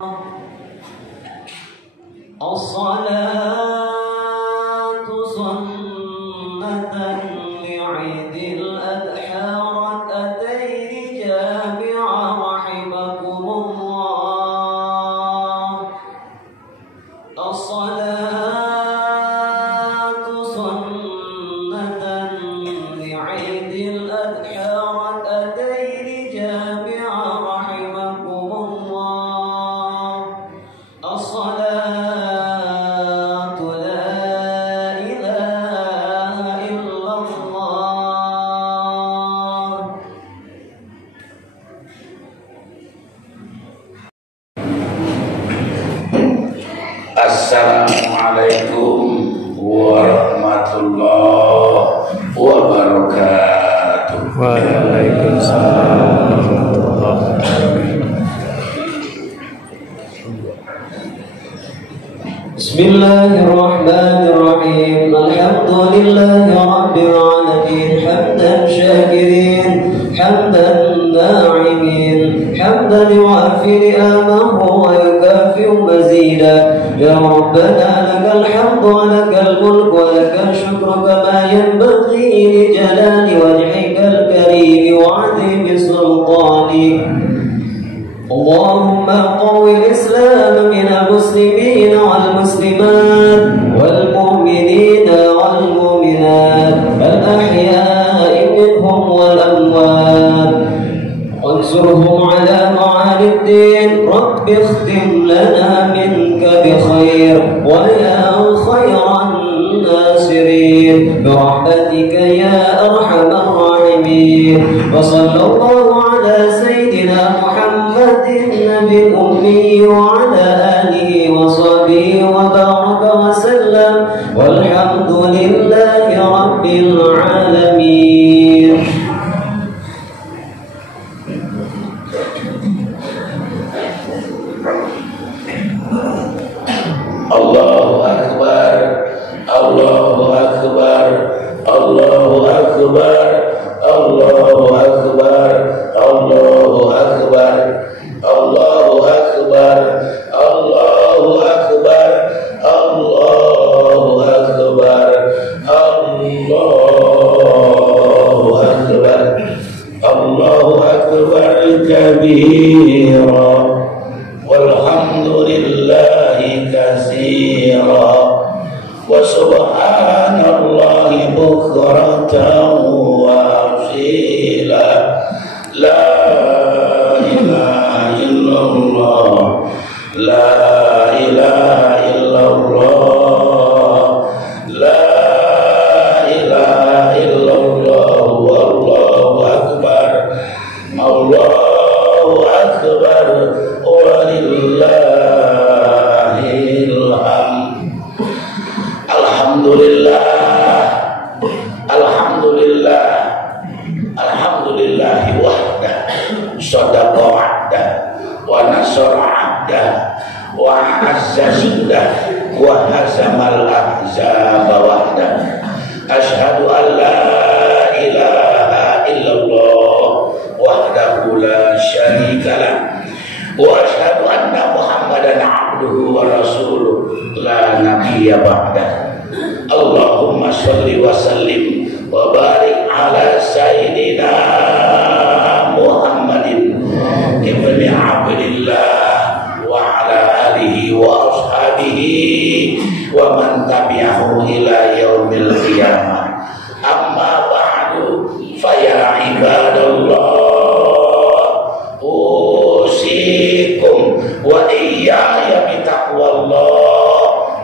الصلاة سنة لعيد الأضحى ركعتين جامعة رحمكم الله. الصلاة سنة لعيد الأضحى ركعتين جامعة رحمكم الله. الصلاة لا إله إلا الله. Assalamualaikum warahmatullahi wabarakatuh. Waalaikumsalam warahmatullahi wabarakatuh. Bismillahirrahmanirrahim. Alhamdulillahi rabbil alamin. Hamdan syakirin, hamdan na'imin, hamdan yu'afi ni'amahu wa yukafi'u mazida. Ya Rabbana lakal hamdu wa lakal mulku wa lakal syukru kama yanbaghi li jalali wajhikal karim wa 'azimi sultanik. اللهم قو الإسلام من المسلمين والمسلمات والمؤمنين والمؤمنات الأحياء منهم والأموات وانصرهم على معالي الدين. رب اختم لنا منك بخير ويا خير الناصرين برحمتك يا أرحم الراحمين. وصلى الله على سيدنا محمد النبي الأمي وعلى آله وصحبه وبارك وسلم والحمد لله رب العالمين. Allahu Akbar, Allahu Akbar, Allahu Akbar, Allahu Akbar, Allahu Akbar, Allahu Akbar, Allahu Akbar, Allahu Akbar, Allahu Akbar, Allahu Akbar kabira walhamdulillahi katsira wa subhanallahi bukratan wa asila. La ilaha illallah, la ilaha illallah, la ilaha illallah, wallahu akbar, Allahu akbar, walillahil hamd. Alhamdulillah, alhamdulillah, alhamdulillahi wahdah, sadaqa wa'dah, wa nasara 'abdah, wa azza judah, wa hazamal ahzaba wahdah. Asyhadu an la ilaha illallah wahdahu la syarika lah, wa asyhadu anna Muhammadan 'abduhu wa rasuluh la nabiyya ba'dah. Allahumma sholli wa sallim wa barik ala sayyidina Muhammadin ibni Abdillah wa ala alihi wa ashabihi wa man tabi'ahu ila yaumil qiyamah. Amma ba'du, fa ya ibadallah, usikum wa iyaya bi taqwallah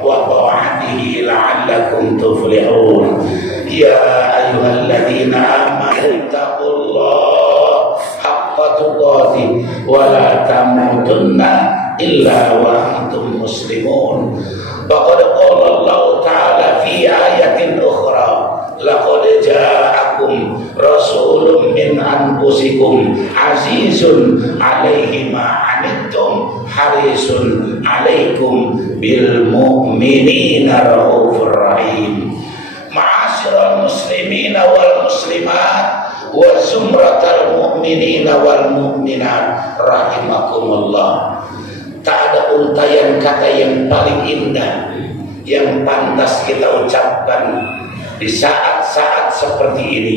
wa ta'atihi la'allakum tuflihun. Ya ayyuhalladzina amanu taqullaha haqqa tuqatih wa la tamutunna illa wa antum muslimun. Faqad qala Allah ta'ala fi ayatin ukhra, laqad ja'akum rasulun min anfusikum azizun 'alaihi ma 'anittum harisun 'alaikum bil mu'minina raufur rahim. Ma'asyiral muslimina wal muslimat wa zumratal mu'minina wal mu'minat rahimakumullah. tak ada untaian kata yang paling indah yang pantas kita ucapkan di saat-saat seperti ini,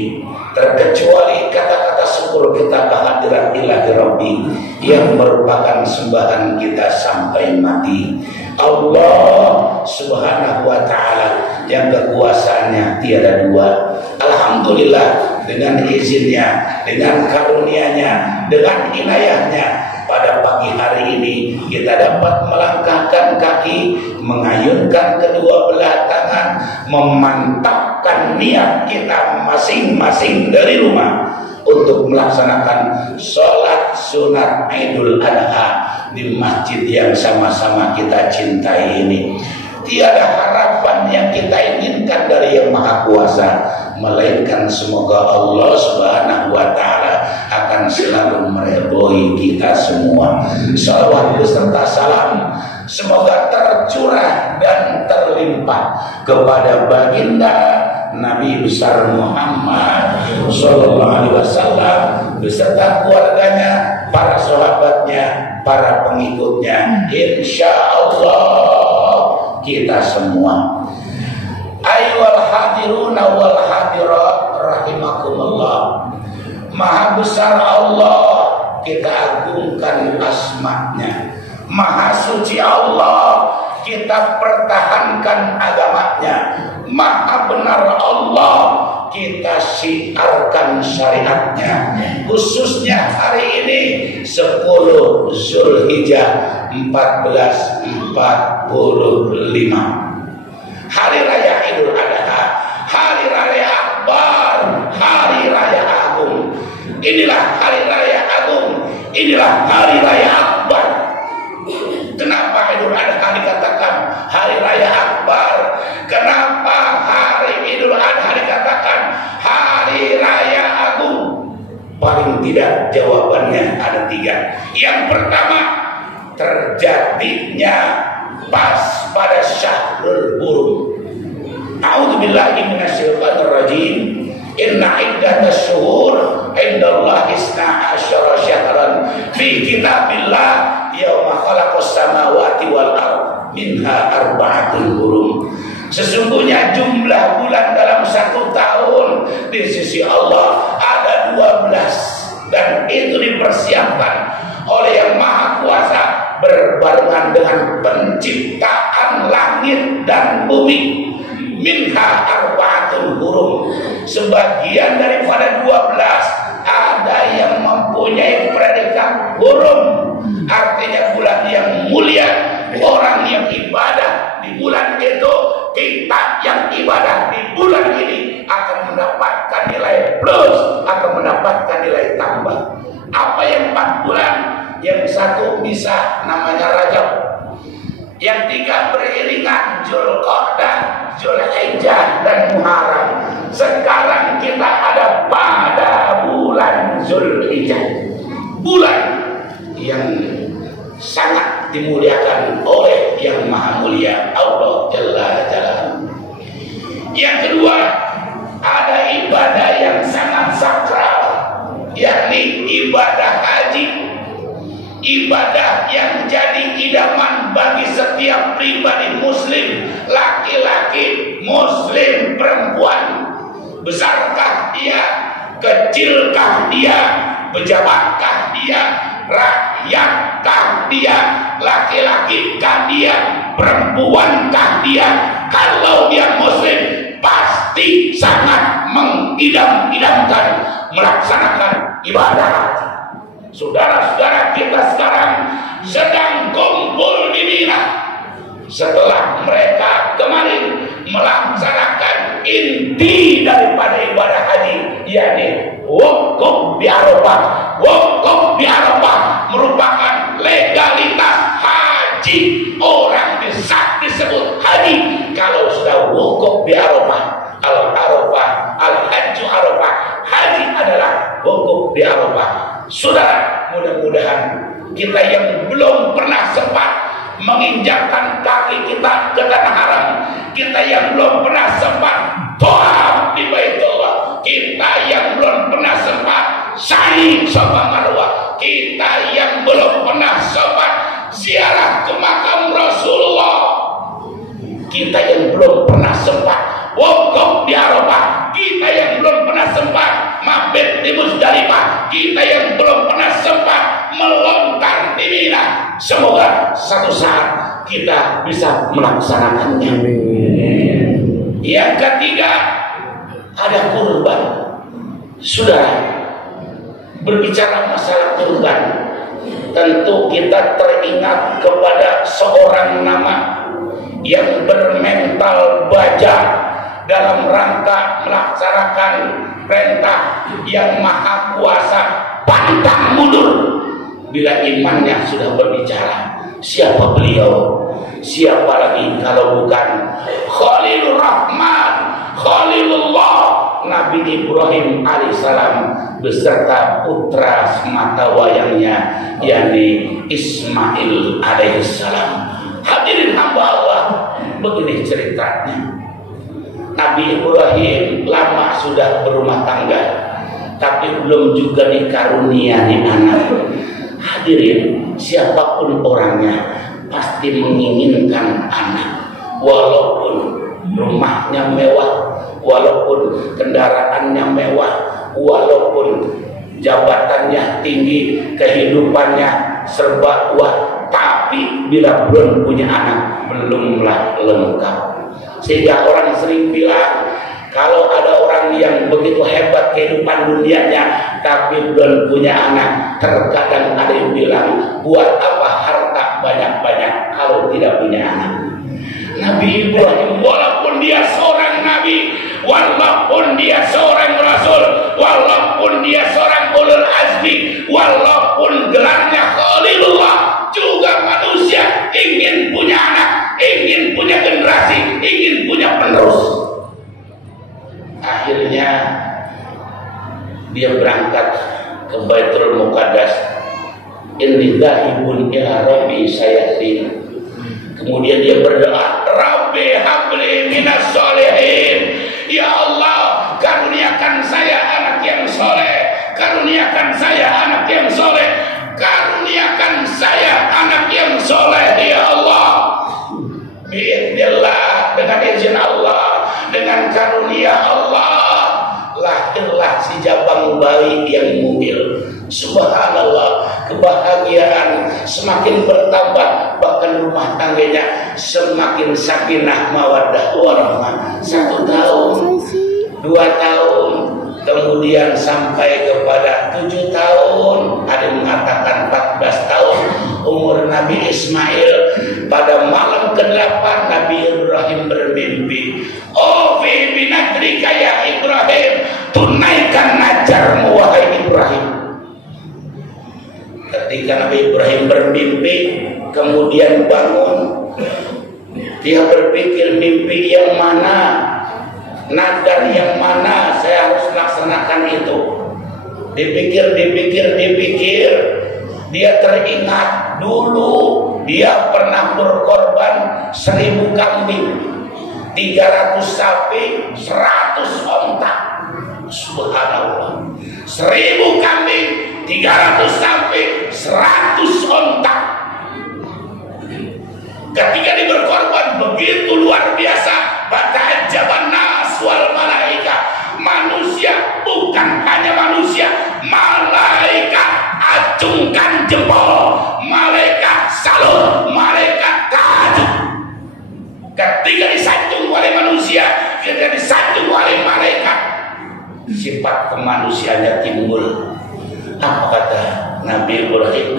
terkecuali kata-kata syukur kita kehadiran Ilahi Rabbi yang merupakan sembahan kita sampai mati. Allah Subhanahu wa ta'ala yang kekuasaannya tiada dua. Alhamdulillah, dengan izinnya, dengan karunia-Nya, dengan inayahnya, pada pagi hari ini kita dapat melangkahkan kaki, mengayunkan kedua belah tangan, memantapkan niat kita masing-masing dari rumah untuk melaksanakan sholat sunat Idul Adha di masjid yang sama-sama kita cintai ini. Tiada harapan yang kita inginkan dari Yang Maha Kuasa, melainkan semoga Allah Subhanahu wa ta'ala akan selalu meridhoi kita semua. Salawat beserta salam semoga tercurah dan terlimpah kepada baginda Nabi besar Muhammad sallallahu alaihi wasallam beserta keluarganya, para sahabatnya, para pengikutnya, insya Allah kita semua. Ayyuhal hadiruna wal hadirat rahimakumullah. Maha besar Allah, kita agungkan asma-Nya. Maha suci Allah, kita pertahankan agamanya. Maha benar Allah, kita syiarkan syariatnya. Khususnya hari ini 10 Zulhijjah 1445, hari raya Idul Adha, hari raya akbar, hari raya agung. Inilah hari raya agung, inilah hari raya akbar. Kenapa Idul Adha dikatakan hari raya akbar? Kenapa hari Idul Adha dikatakan hari raya agung? Paling tidak jawabannya ada 3. Yang pertama, terjadinya pas pada Syahrul Hurum. A'udzubillahi minasyaitonir rajim. Inna iddatas syuhur indallahi 12 syahran fi kitabillah yauma khalaqas samawati wal ardh minha arba'atul hurum. Sesungguhnya jumlah bulan dalam 1 tahun di sisi Allah ada 12, dan itu dipersiapkan oleh Yang Maha Kuasa berbarengan dengan penciptaan langit dan bumi. Minha arba'atul hurum. Sebagian daripada 12 ada yang mempunyai predikat hurum, artinya bulan yang mulia. Orang yang ibadah di bulan itu, kita yang ibadah di bulan ini akan mendapatkan nilai plus, akan mendapatkan nilai tambah. Apa yang 4 bulan? Yang 1 bisa namanya Rajab, yang 3 beriringan Zulqa'dah, Zulhijjah dan Muharram. Sekarang kita ada pada bulan Zulhijjah, bulan yang sangat dimuliakan oleh Yang Maha Mulia Allah Jalla Jalaluhu. Yang kedua, ada ibadah yang sangat sakral, yakni ibadah haji. Ibadah yang jadi idaman bagi setiap pribadi muslim, laki-laki, muslim, perempuan. Besarkah dia, kecilkah dia, pejabatkah dia, rakyatkah dia, laki-lakikah dia, perempuankah dia, kalau dia muslim pasti sangat mengidam-idamkan melaksanakan ibadah. Saudara-saudara kita sekarang sedang kumpul di Mina setelah mereka kemarin melaksanakan inti daripada ibadah haji, yakni wukuf di Arafah. Wukuf di Arafah merupakan legalitas haji. Orang bisa disebut haji kalau sudah wukuf di Arafah. Al-Arafah, Al-Hajju Arafah. Haji adalah wukuf di Arafah. Saudara, mudah-mudahan kita yang belum pernah sempat menginjakkan kaki kita ke tanah haram, kita yang belum pernah sempat tawaf di Baitullah, kita yang belum pernah sempat sa'i Safa Marwah, kita yang belum pernah sempat ziarah melaksanakannya. Yang ketiga, ada kurban. Saudara, berbicara masalah kurban, tentu kita teringat kepada seorang nama yang bermental baja dalam rangka melaksanakan perintah yang maha kuasa, pantang mundur bila imannya sudah berbicara. Siapa beliau? Siapa lagi kalau bukan Khalilur Rahman, Khalilullah, Nabi Ibrahim alaihissalam beserta putra semata wayangnya, yakni Ismail alaihissalam. Hadirin hamba Allah, begini ceritanya. Nabi Ibrahim lama sudah berumah tangga, tapi belum juga dikaruniai anak. Hadirin, siapapun orangnya pasti menginginkan anak, walaupun rumahnya mewah, walaupun kendaraannya mewah, walaupun jabatannya tinggi, kehidupannya serba wah, tapi bila belum punya anak, belumlah lengkap. Sehingga orang sering bilang, kalau ada orang yang begitu hebat kehidupan dunianya tapi belum punya anak, terkadang ada yang bilang, buat apa harta banyak-banyak kalau tidak punya anak. Nabi Ibrahim, walaupun dia seorang nabi, walaupun dia seorang rasul, walaupun dia seorang ulul azmi, walaupun gelarnya Khalilullah, juga manusia ingin punya anak, ingin punya generasi, ingin punya penerus. Akhirnya dia berangkat ke Baitul Muqaddas. Inni dzahibun ila rabbi sayahdin. Kemudian dia berdoa, Rabbi habli minas sholihin. Ya Allah, karuniakan saya anak yang soleh, karuniakan saya anak yang soleh, karuniakan saya anak yang soleh. Ya Allah, biidznillah, dengan izin Allah, dengan karunia Allah, lahirlah si jabang bayi yang mungil. Subhanallah, kebahagiaan semakin bertambah, bahkan rumah tangganya semakin sakinah mawaddah warahmah. 1 tahun, 2 tahun, kemudian sampai kepada 7 tahun, ada yang mengatakan 14 tahun umur Nabi Ismail. Pada malam ke-8 Nabi Ibrahim bermimpi, oh fi binadrika ya Ibrahim, tunaikan najarmu wahai Ibrahim. Ketika Nabi Ibrahim bermimpi, kemudian bangun, dia berpikir mimpi yang mana, nadar yang mana saya harus laksanakan itu. Dipikir, dia teringat dulu dia pernah berkorban 1000 kambing, 300 sapi, 100 onta. Subhanallah, 1000 kambing, 300 sapi, 100 onta. Ketika dia berkorban begitu luar biasa, fata'ajjaban nas wal malaika. Manusia, bukan hanya manusia, malaikat acungkan jempol, malaikat salut, malaikat takjub. Ketika disanjung oleh manusia, ketika disanjung oleh malaikat, sifat kemanusiaannya timbul. Apa kata Nabi Ibrahim?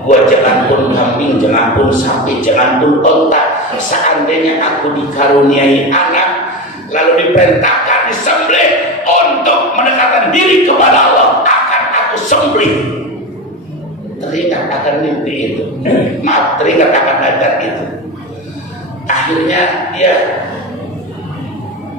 Gua jangan pun kambing, jangan pun sapi, jangan pun onta, seandainya aku dikaruniai anak, lalu diperintahkan disembelih untuk mendekatkan diri kepada Allah, akan aku sembelih. Teringat akan mimpi itu, maaf, teringat akan nadar itu. Akhirnya dia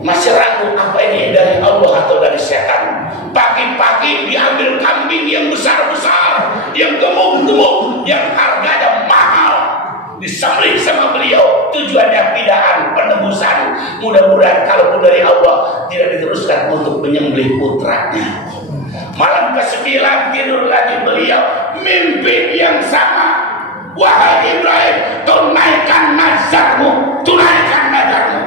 masih ragu, apa ini dari Allah atau dari setan. Pagi-pagi diambil kambing yang besar-besar, yang gemuk-gemuk, yang harganya mahal, disembelih sama beliau. Tujuannya pidaan, penebusan. Mudah-mudahan kalaupun dari Allah tidak diteruskan untuk menyembelih putranya. Malam ke-9 tidur lagi beliau, mimpi yang sama. Wahai Ibrahim, tunaikan nazarmu, tunaikan nazarmu.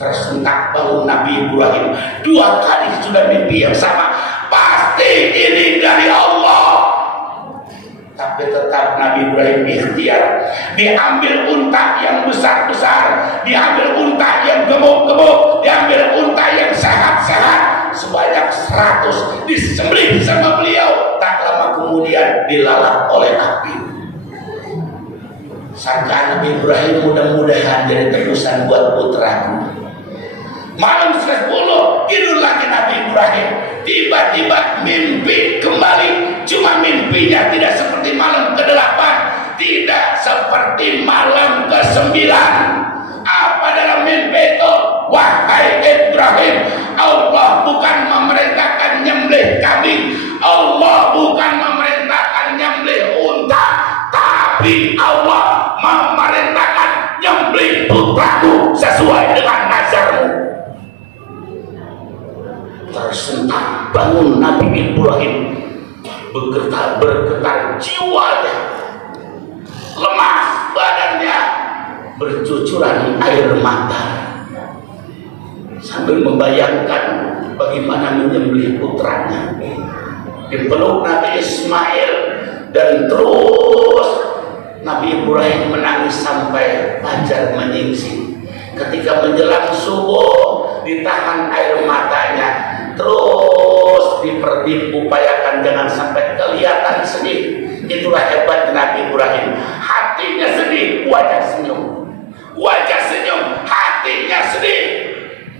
Tersentak bangun Nabi Ibrahim, 2 kali sudah mimpi yang sama. Pasti ini dari Allah. Tapi tapi tetap Nabi Ibrahim ikhtiar. Diambil unta yang besar-besar, diambil unta yang gemuk-gemuk, diambil unta yang sehat-sehat, sebanyak 100 disembelih sama beliau. Tak lama kemudian dilalap oleh api. Sangka Nabi Ibrahim mudah-mudahan jadi tebusan buat putraku. Malam 10 tidur lagi Nabi Ibrahim. Tiba-tiba mimpi kembali. Cuma mimpinya tidak seperti malam ke-8, tidak seperti malam ke-9. Apa dalam mimpi itu? Wahai Ibrahim, Allah bukan memerintahkan nyembelih kambing, Allah bukan memerintahkan nyembelih unta, tapi Allah memerintahkan nyembelih putraku sesuai dengan nazarmu. Tersentak bangun Nabi Ibrahim, bergetar jiwanya, lemas badannya, bercucuran air mata, sambil membayangkan bagaimana menyembelih putranya. Dipeluk Nabi Ismail dan terus Nabi Ibrahim menangis sampai fajar menyingsing. Ketika menjelang subuh ditahan air matanya, terus diupayakan jangan sampai kelihatan sedih. Itulah hebat Nabi Ibrahim. Hatinya sedih, wajah senyum. Wajah senyum, hatinya sedih.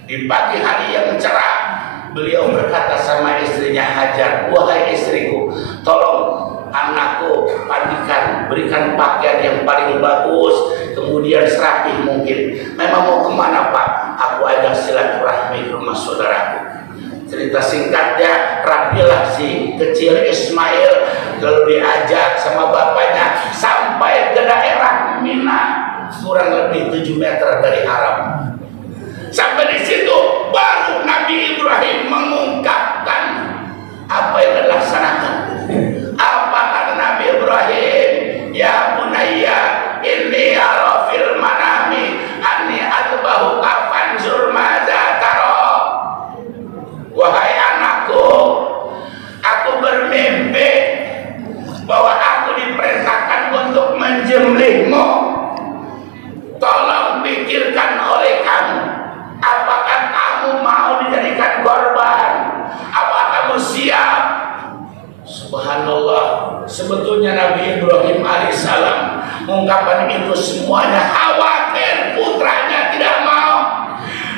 Di pagi hari yang cerah, beliau berkata sama istrinya Hajar, wahai istriku, tolong anakku mandikan, berikan pakaian yang paling bagus, kemudian serapih mungkin. Memang mau kemana Pak? Aku ajak silaturahmi ke rumah saudaraku. Cerita singkatnya, rapilah si kecil Ismail, lalu diajak sama bapaknya sampai ke daerah Mina, kurang lebih 7 meter dari Haram. Sampai di situ baru Nabi Ibrahim mengungkapkan apa yang dilaksanakan. Apa kata Nabi Ibrahim? Ya bunayya inni ara fil manami anni atbahu fanzur madza tara. Wahai anakku, aku bermimpi bahwa aku diperintahkan untuk menjembelihmu. Tolong pikirkan oleh kamu, apakah kamu mau dijadikan korban? Apa kamu siap? Subhanallah, sebetulnya Nabi Ibrahim alaihissalam mengungkapkan itu semuanya khawatir putranya tidak mau.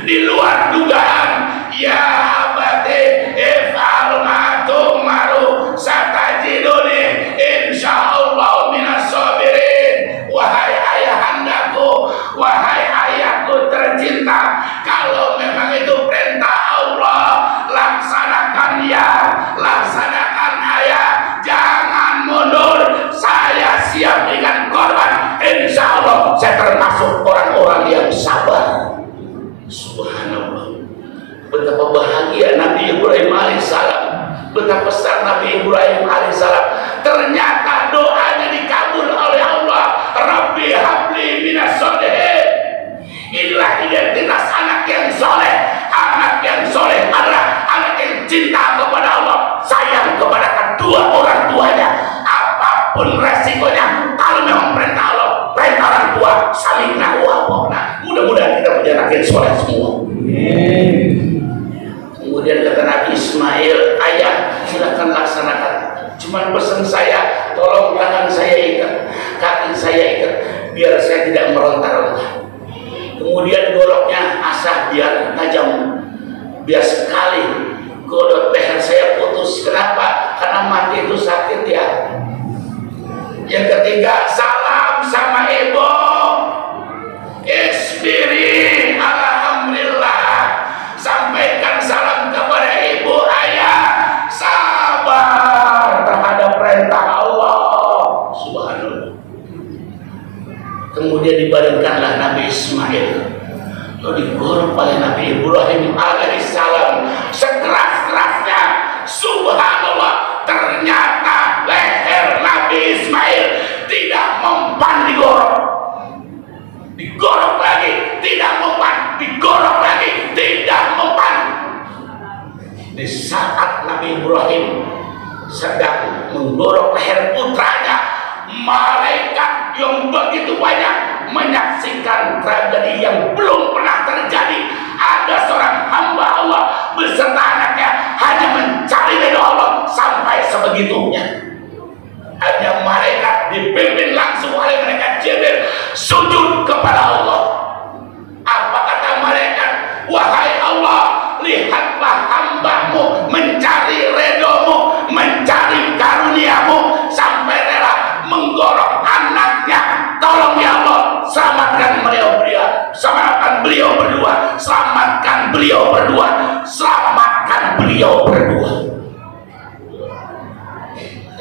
Di luar dugaan, ya abadi if'al ma tu'maru satajiduni insyaallah minas sabirin. Wahai ayahandaku, wahai ayahku tercinta, kalau memang itu perintah Allah, laksanakan ya, laksanakan ayah, jangan mundur. Saya siap dengan korban. Insya Allah saya termasuk orang-orang yang sabar. Subhanallah, betapa bahagia Nabi Ibrahim alaihissalam, betapa besar Nabi Ibrahim alaihissalam. Ternyata doanya dikabul oleh Allah. Rabbi habli minas sholihin. Inilah identitas anak yang soleh. Anak yang soleh adalah anak yang cinta kepada Allah, sayang kepada kedua orang tuanya. Apapun resikonya, kalau memang perintah Allah, perintah orang tua, salikna wa ta'na. Mudah-mudahan kita punya anak yang soleh semua. Kemudian kata Nabi Ismail, ayah silakan laksanakan. Cuman pesan saya, tolong tangan saya ikat, kaki saya ikat, biar saya tidak meronta-ronta. Kemudian goloknya asah biar tajam, biar sekali godot leher saya putus. Kenapa? Karena mati itu sakit ya. Yang ketiga, salam sama ibu. Isbiri alhamdulillah. Sampaikan salam kepada ibu, ayah. Sabar terhadap perintah Allah. Subhanallah. Kemudian dibaringkanlah Nabi Ismail, lalu digorok oleh Nabi Ibrahim alaihissalam sekeras-kerasnya. Subhanallah, ternyata leher Nabi Ismail tidak mempan digorok. Digorok lagi, tidak mempan. Digorok lagi, tidak mempan. Di saat Nabi Ibrahim sedang menggorok leher putranya, malaikat yang begitu banyak menyaksikan tragedi yang belum pernah terjadi. Ada seorang hamba Allah beserta anaknya hanya mencari ridho Allah sampai sebegitunya. Hanya malaikat dipimpin langsung oleh malaikat Jibril sujud kepada Allah. Apa kata malaikat? Wahai Allah, lihatlah hambamu mencari ridhomu, mencari karuniamu sampai rela menggorok anaknya. Tolong ya Allah, selamatkan selamatkan beliau berdua, selamatkan beliau berdua, selamatkan beliau berdua.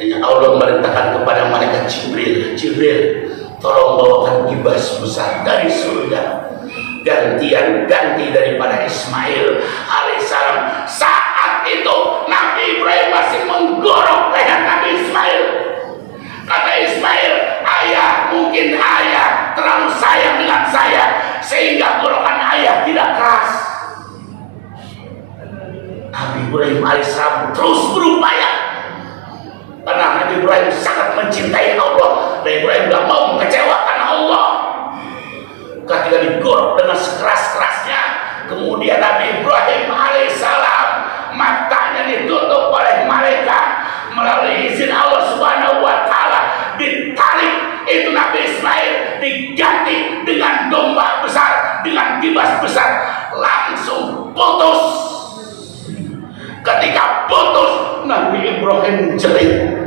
Allah merintahkan kepada malaikat Jibril, tolong bawakan kibas besar dari surga, ganti daripada Ismail alaihissalam. Saat itu Nabi Ibrahim masih menggorok leher Nabi Ismail. Kata Ismail, mungkin ayah terlalu sayang dengan saya sehingga gorokan ayah tidak keras. Nabi Ibrahim alaihissalam terus berupaya. Karena Nabi Ibrahim sangat mencintai Allah, Nabi Ibrahim tidak mau mengecewakan Allah. Ketika digorok dengan sekeras-kerasnya, kemudian Nabi Ibrahim alaihissalam matanya ditutup oleh malaikat melalui izin Allah Subhanahu wa taala, ditarik itu Nabi Ismail, diganti dengan domba besar, dengan kibas besar, langsung putus. Ketika putus, Nabi Ibrahim jerit.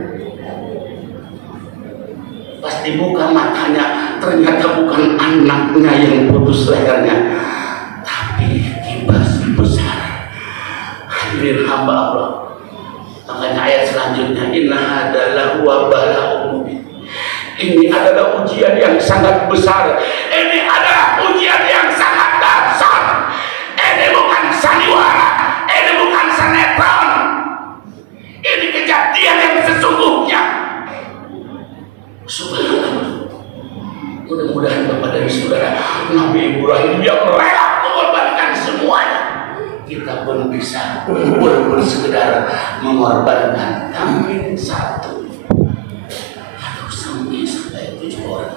Pas dibuka matanya, ternyata bukan anaknya yang putus lehernya, tapi kibas besar. Hadirin hamba Allah, makanya ayat selanjutnya, inna adalah wabalahu mubin. Ini adalah ujian yang sangat besar. Ini adalah ujian yang sangat dahsyat. Ini bukan sandiwara, ini bukan sinetron. Ini kejadian yang sesungguhnya. Subhanallah. Mudah-mudahan Bapak dan Saudara, Nabi Ibrahim yang rela mengorbankan semuanya, kita pun bisa walaupun sekedar mengorbankan kambing satu atau sampai 7 orang.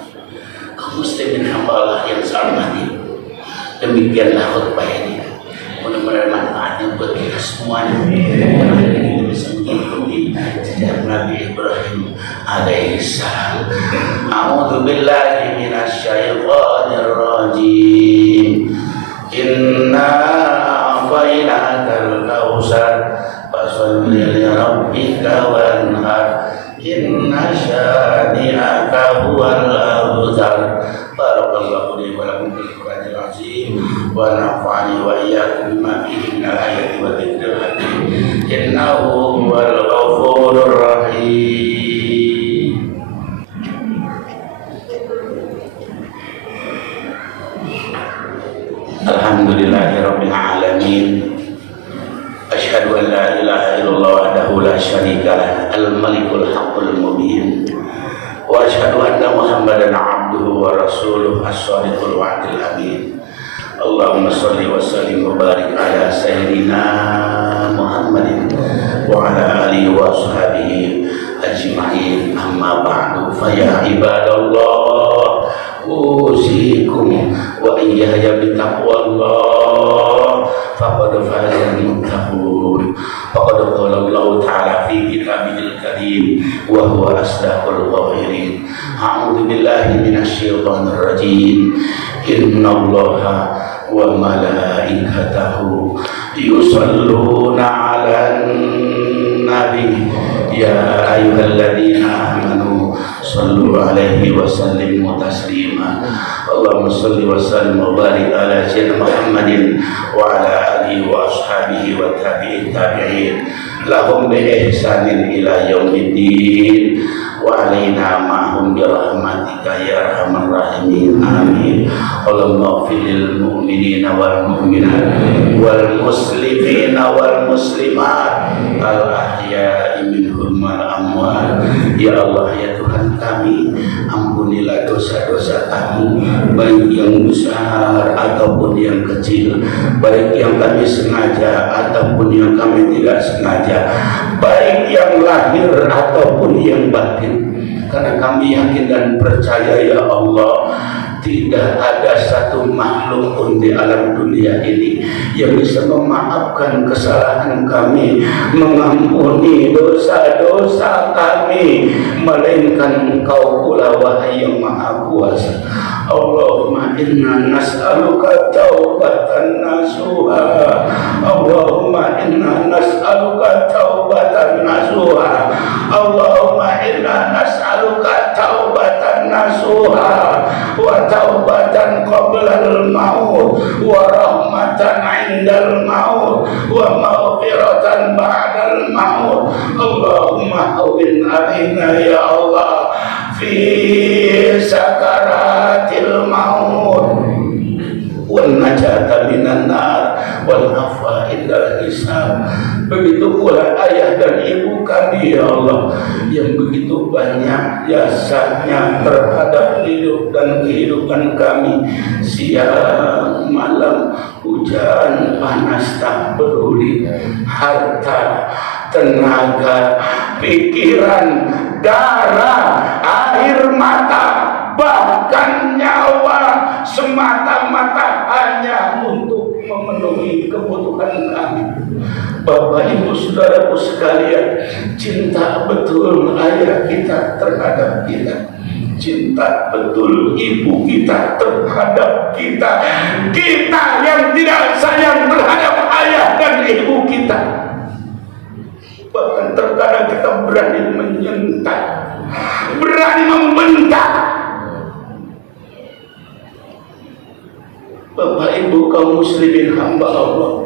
Kaum muslimin hamba Allah yang saya hormati, demikianlah khutbah ini. Mudah-mudahan manfaatnya buat kita semuanya. Mudah-mudahan kita bisa mengikuti jejak Nabi Ibrahim alaihissalam. A'udzu billahi minasyaitonir rajim. Inna a'tainakal kautsar fasholli li rabbika wanhar. Inna syani'aka huwal abtar. Barakallahu li wa lakum fil Qur'anil azim wa nafa'ani wa iyyakum bima fihi minal ayati wa dzikril hakim. Innahu huwal ghafurur rahim. Alhamdulillahirabbil alamin. Asyhadu an la ilaha illallah wahdahu la syarika lah, al-malikul haqqul mubin. Wa asyhadu anna Muhammadan abduhu wa rasuluh as-shadiqul wa'dil amin. Allahumma shalli wa sallim wa barik ala sayyidina Muhammadin wa ala alihi wa ashabihi ajma'in. Amma ba'du, fa ya ibadallah, usikum wa iyaya bitaqwallah. Faqad fazal muttaqun. Faqad qala Allah ta'ala fi kitabihil karim wa huwa asdaqul qailin. A'udzu billahi minasyaitonir rajim. Innallaha wa malaikatahu yusalluna 'alan nabi ya ayyuhalladzina amanu sallu 'alaihi wa sallimu taslima. Allahumma salli wa sallim wa barik ala sayyidina Muhammadin wa ala alihi wa ashabihi wa tabi'in lahum bi ihsanin ila yaumiddin wa alaina ma'hum bi rahmatika ya arhamar rahimin. Amin. Allahumma ighfir lil mu'minina wal mu'minat wal muslimina wal muslimat al ahya'i minhum wal amwat. Ya Allah, ya Tuhan kami, ampunilah dosa-dosa kami, baik yang besar ataupun yang kecil, baik yang kami sengaja ataupun yang kami tidak sengaja, baik yang lahir ataupun yang batin. Karena kami yakin dan percaya ya Allah, tidak ada satu makhluk pun di alam dunia ini yang bisa memaafkan kesalahan kami, mengampuni dosa-dosa kami, melainkan Engkau pula wahai yang Maha Kuasa. Allahumma inna nas'aluka taubatan nasuha. Allahumma inna nas'aluka taubatan nasuha. Allahumma inna nas'aluka taubatan nasuha wa taubatan qablal maut wa rahmatan 'indal maut wa maghfiratan ba'dal maut. Allahumma awin alaina ya Allah fi sakaratil maut wal najata minan nar wal afwa indal hisab. Begitu pula ayah dan ibu kami ya Allah, yang begitu banyak jasanya terhadap hidup dan kehidupan kami. Siang malam, hujan panas tak peduli, harta, tenaga, pikiran, darah, air mata, bahkan nyawa semata-mata hanya untuk memenuhi kebutuhan kami. Bapak ibu saudaraku sekalian, cinta betul ayah kita terhadap kita, cinta betul ibu kita terhadap kita, kita yang tidak sayang terhadap ayah dan ibu kita. Bahkan terkadang kita berani menyentak, berani membentak. Bapak ibu kaum muslimin hamba Allah,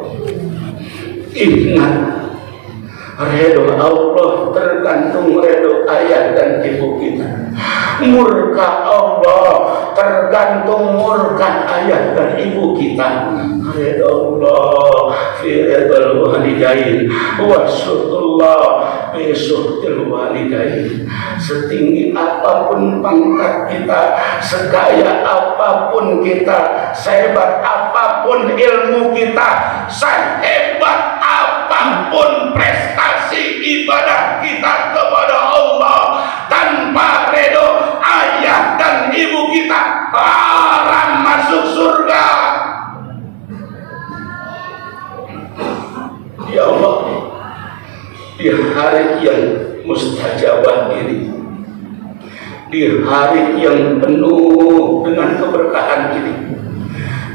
ingat, redho Allah tergantung redho ayah dan ibu kita. Murka Allah tergantung murka ayah dan ibu kita. Redho Allah fi redhal walidain wa syukrullah fi syukril walidain. Setinggi apapun pangkat kita, sekaya apapun kita, sehebat apapun ilmu kita, sehebat apapun prestasi ibadah kita kepada Allah, tanpa redho ayah dan ibu kita haram masuk surga. Ya Allah, di hari yang mustajabah ini, di hari yang penuh dengan keberkahan ini,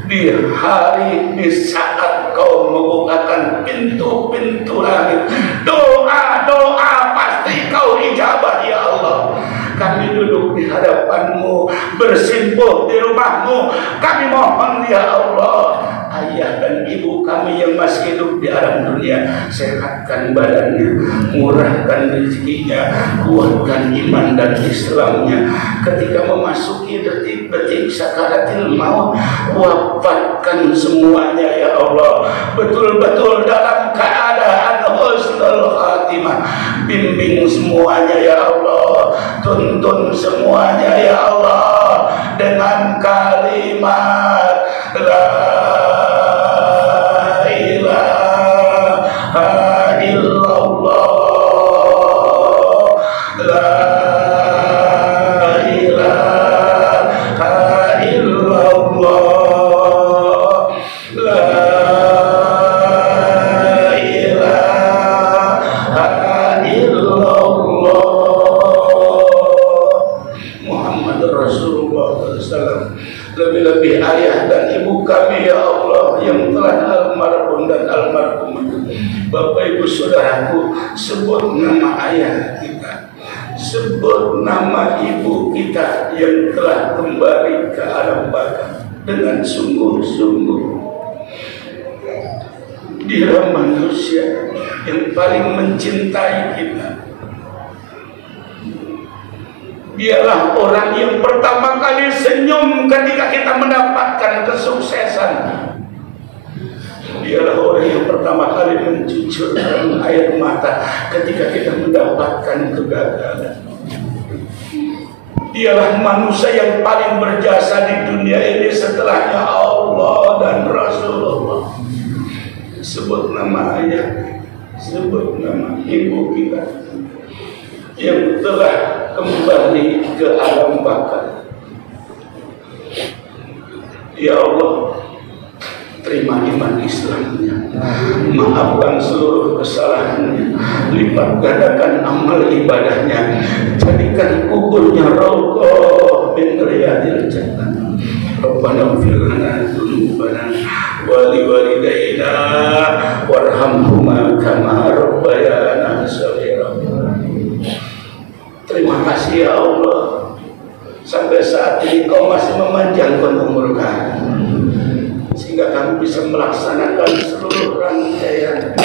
di hari di saat kau membukakan pintu-pintu langit, doa-doa pasti kau ijabah ya Allah. Kami duduk di hadapanmu, bersimpuh di rumahmu, kami mohon ya Allah, ayah dan ibu kami yang masih hidup di alam dunia, sehatkan badannya, murahkan rezekinya, kuatkan iman dan Islamnya. Ketika memasuki detik-detik sakaratil maut, wafatkan semuanya ya Allah, betul-betul dalam keadaan husnul khatimah. Bimbing semuanya ya Allah, tuntun semuanya ya Allah dengan kalimat la ilaha illallah, la ilaha illallah, la ilaha illallah, Muhammad Rasulullah SAW. Lebih-lebih ayah dan ibu kami ya Allah yang telah almarhum dan almarhumah. Bapak ibu saudaraku, sebut nama ayah kita, sebut nama ibu kita yang telah kembali ke alam baka dengan sungguh-sungguh. Dia manusia yang paling mencintai kita. Dialah orang yang pertama kali senyum ketika kita mendapatkan kesuksesan. Dialah orang yang pertama kali mencucurkan air mata ketika kita mendapatkan kegagalan. Dialah manusia yang paling berjasa di dunia ini setelahnya Allah dan Rasulullah. Sebut nama ayah, sebut nama ibu kita yang telah kembali ke alam baka. Ya Allah, terima iman Islamnya, maafkan seluruh kesalahannya, lipat gandakan amal ibadahnya, jadikan kuburnya rawdah min riyadil jannah. Rabbana ighfir lana dzunubana wa liwalidayna warhamhuma kama rabbayana shaghira. Terima kasih ya Allah, sampai saat ini Kau masih memanjangkan umur kami sehingga kami bisa melaksanakan seluruh rangkaian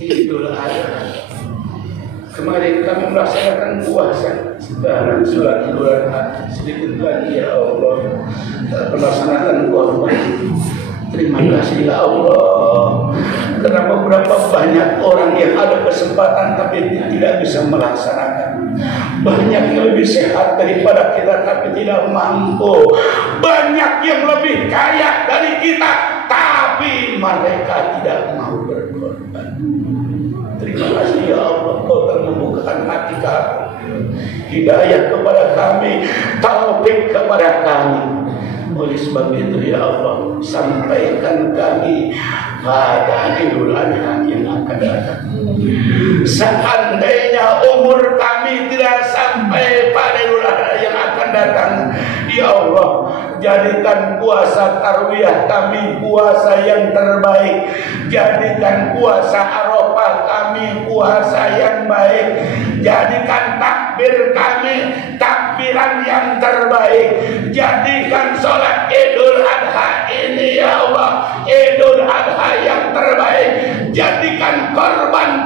Idul Adha. Kemarin kami melaksanakan puasa, sekarang sholat Idul Adha, sedikit lagi ya Allah melaksanakan korban. Terima kasih ya Allah, karena beberapa banyak orang yang ada kesempatan tapi tidak bisa melaksanakan. Banyak yang lebih sehat daripada kita tapi tidak mampu. Banyak yang lebih kaya dari kita tapi mereka tidak mau berkorban. Terima kasih ya Allah, Kau telah membukakan hati kami, hidayah kepada kami, taufik kepada kami. Oleh sebab itu ya Allah, sampaikan kami pada Idul Adha yang akan datang. Seandainya umur kami tidak sampai pada Idul Adha yang akan datang, ya Allah, jadikan puasa tarwiyah kami puasa yang terbaik, jadikan puasa Arafah kami puasa yang baik, jadikan takbir kami takbiran yang terbaik, jadikan sholat Idul Adha ini ya Allah Idul Adha yang terbaik, jadikan korban